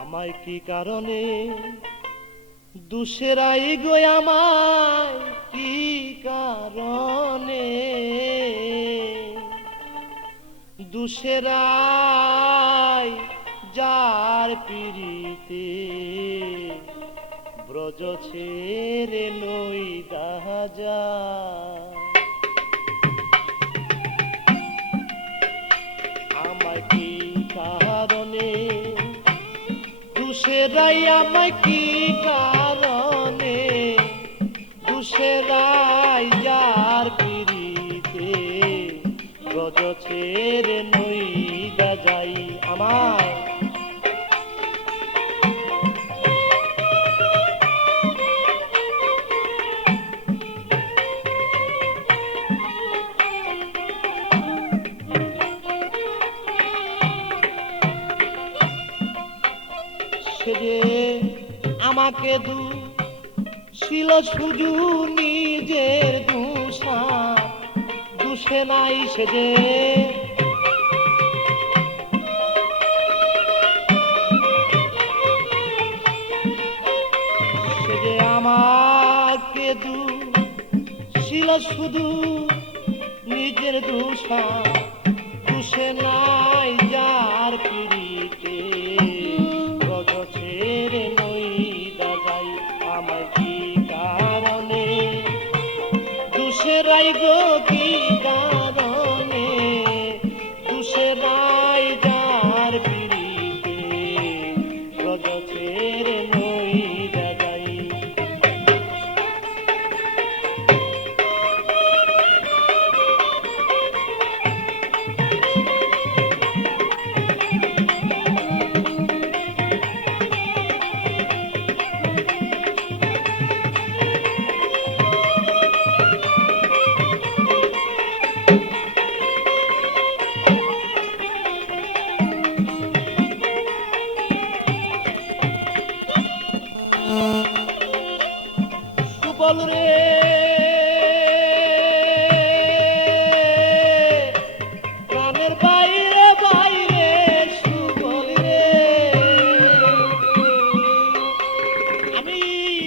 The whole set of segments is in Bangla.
আমায় কি কারণে দুসেরাই গো আমায় কি কারণে দুসেরাই যার পিরিতে ব্রজ ছেড়ে লই দাজা আমায় কি কারণে দুসেরাই আমায় কি কারণে দুসেরাই যার পিরিতে ব্রজ ছেড়ে নই যাই আমায় সে যে আমাকে ছিল শুধু নিজের দুষা দুষে নাই সে যে আমাকে ছিল শুধু নিজের দুষা দুষে নাই যার পিড়িতে ব্রজ ছেড়ে নই দাজাই আমায় কি কারণে দুসেরাই গো কি কারণে দুসেরাই যার পিড়িতে ব্রজ ছেড়ে নই দাজাই সুবল রে প্রাণের বাইরে বাইরে সুবল রে আমি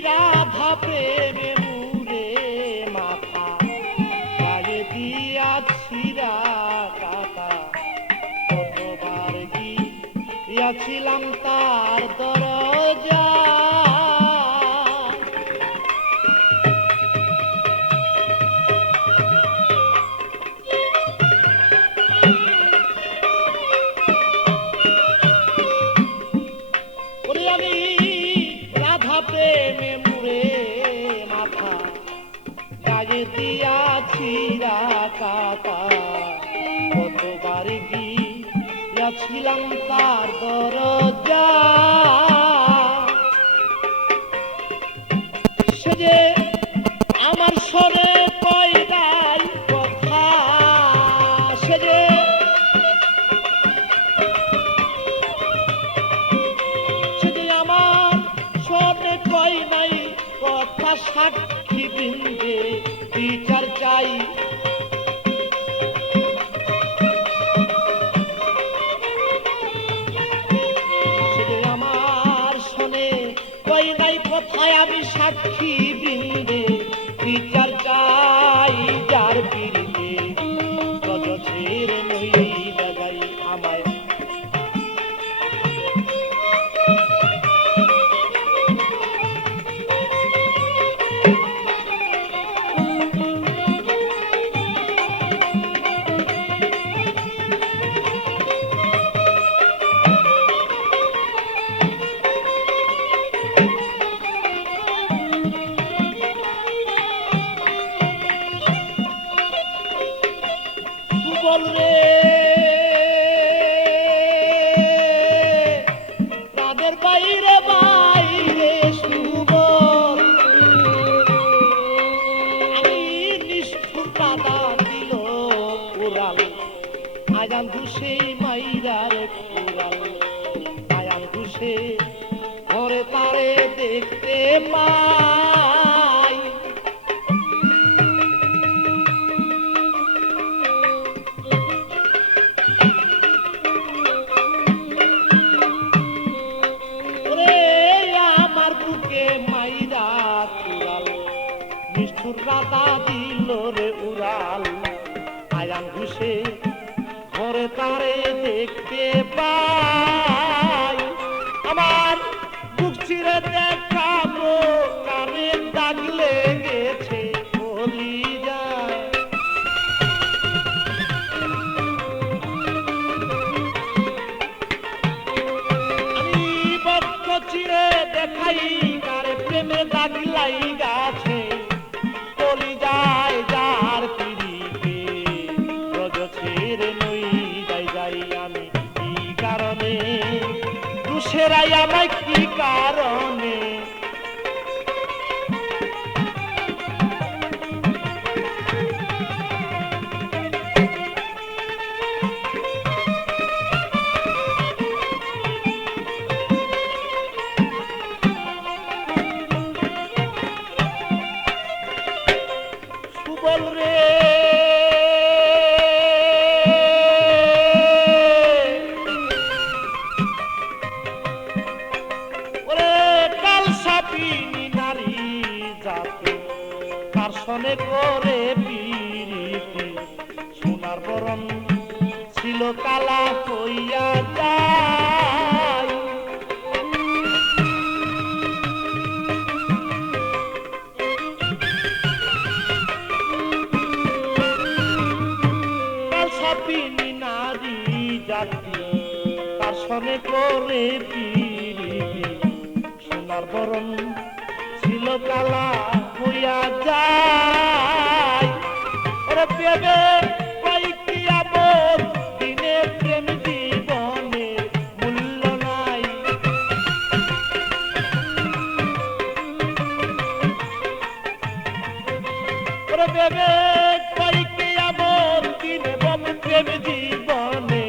রাধা প্রেমে মুরে মাথা গায়ে দিয়াছি কাকা কতবার গিয়াছিলাম তার দরজা আমি রাধা প্রেমে মুরে মাথা গায়ে দিয়াছি কাকা কতবার গিয়াছিলাম তার দরজা সে যে আমার সরে কয়দাই কথা সে যে কই নাই কথা সাক্ষী বৃন্দে বিচার চাই আমার শোনে কই নাই কথায় আমি সাক্ষী বৃন্দে বিচার চাই যার পিড়িতে ব্রজ ছেড়ে নই দাজাই আমায় সুবল রে প্রাণের বাইরে বাইরে সুবল আমি নিষ্ঠুর দাদা দিল উড়াল আয়ান দুষে মাইরার উড়াল আয়ান দুষে ঘরে তারে দেখতে পাই নিষ্ঠুর রাধা দিল রে উড়াল আয়ান ঘুষে ঘরে তারে দেখতে পাই আমার বুক চিরে দেখাবো কানে দাগ লেগেছে বলি যায় আমি বক্ষ চিরে দেখাই কারে প্রেমে দাগ লাই গাছে বলি যায় যার পিড়িতে রজ ছেড়ে নই যাই যাই আমি কি কারণে দুসেরাই আমায় কি কারণে সুবল রে সনে করে পিরিতি সোনার বরণ ছিল কালা হইয়া যায় কাল সাপিনী নারী জাতি তার সনে করে পিরিতি সোনার বরণ ছিল কালা হইয়া যায় ওরে প্রেমে কয়েকটি আপদ দিনে প্রেম জীবনে মূল্য নাই ওরে প্রেমে কয়েকটি আপদ দিনে প্রেম জীবনে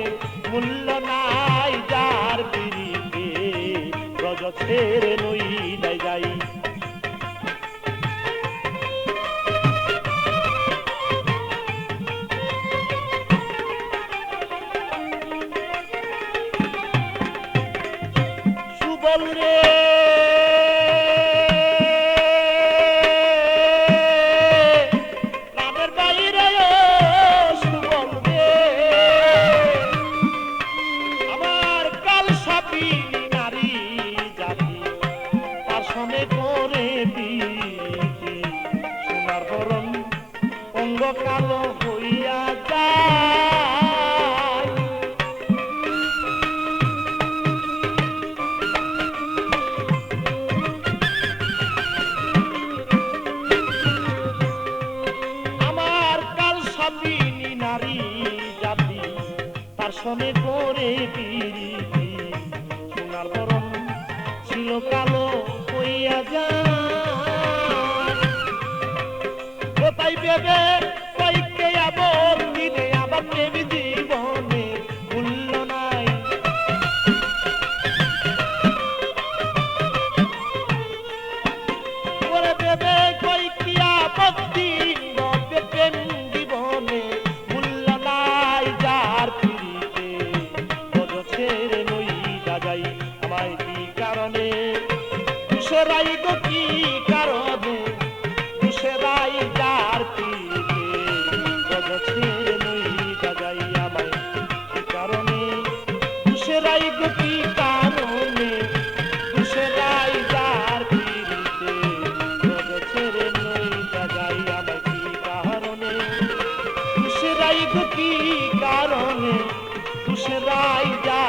মূল্য নাই যার পিড়িতে রজ ছেড়ে নই যাই যাই রে প্রাণের বাইরে সুবল রে আমার কাল সাপিনী নারী জাতি তার সনে করে বিতি সোনার বরণ অঙ্গ কালো হইয়া যায় সনে করে পিরিতি সোনার বরণ ছিল কালো হইয়া যায় ও তাই ভেবে কয়েককে আবার দিনে আবার প্রেম জীবনে মূল্য নাই ওরে ভেবে কয়েকটি আবার দিন প্রেম জীবনে মূল্য নাই যার দুসেরাই গো কি কারণে দুসেরাই যার পিড়িতে রজ ছেড়ে নই যাই আমায় কি কারণে দুসেরাই গো কি কারণে দুসেরাই যার পিড়িতে রজ ছেড়ে নই যাই আমায় কি কারণে দুসেরাই গো কি কারণে দুসেরাই যা